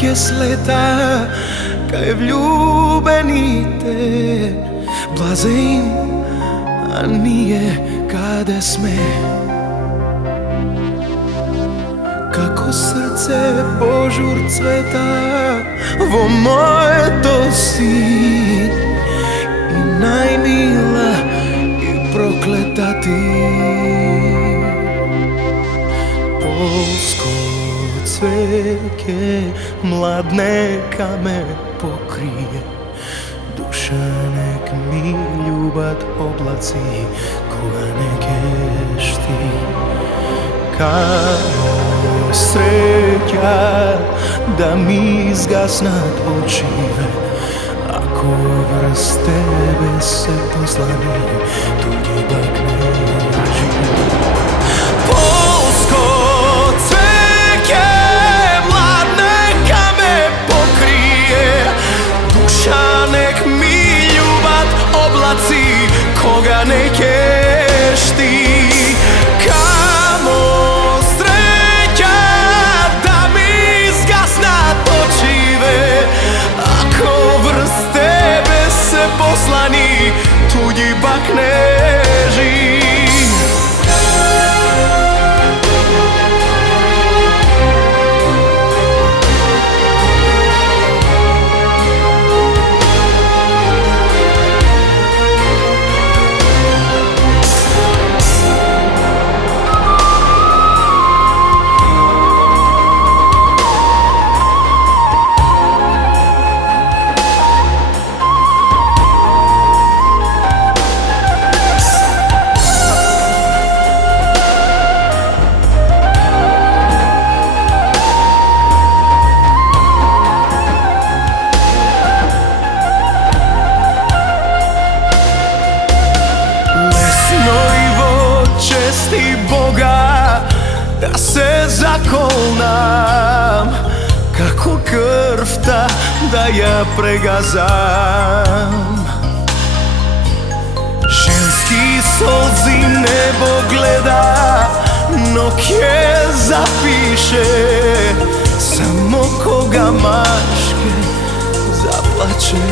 ke sleta kaj vljubenite blaze im, a nije kada sme. Kako srce požur cveta, vo moje to si i najmila i prokleta ti. Polsko cveke mlad neka me pokrije, duša nek mi ljubat oblaci koga ne keš ti. Kamo sreća da mi zgasnat očive, ako vrst tebe se poslani, tuđi bak ne živi. Polsko cveke mlad neka me pokrije, duša nek mi ljubat oblaci koga ne keš ti. Poslani, tuđi bak ne živi. Česti Boga da se zakolnam, kako krv ta da ja pregazam. Ženski solzi nebo gleda, no kje zapiše, samo koga maške zaplače.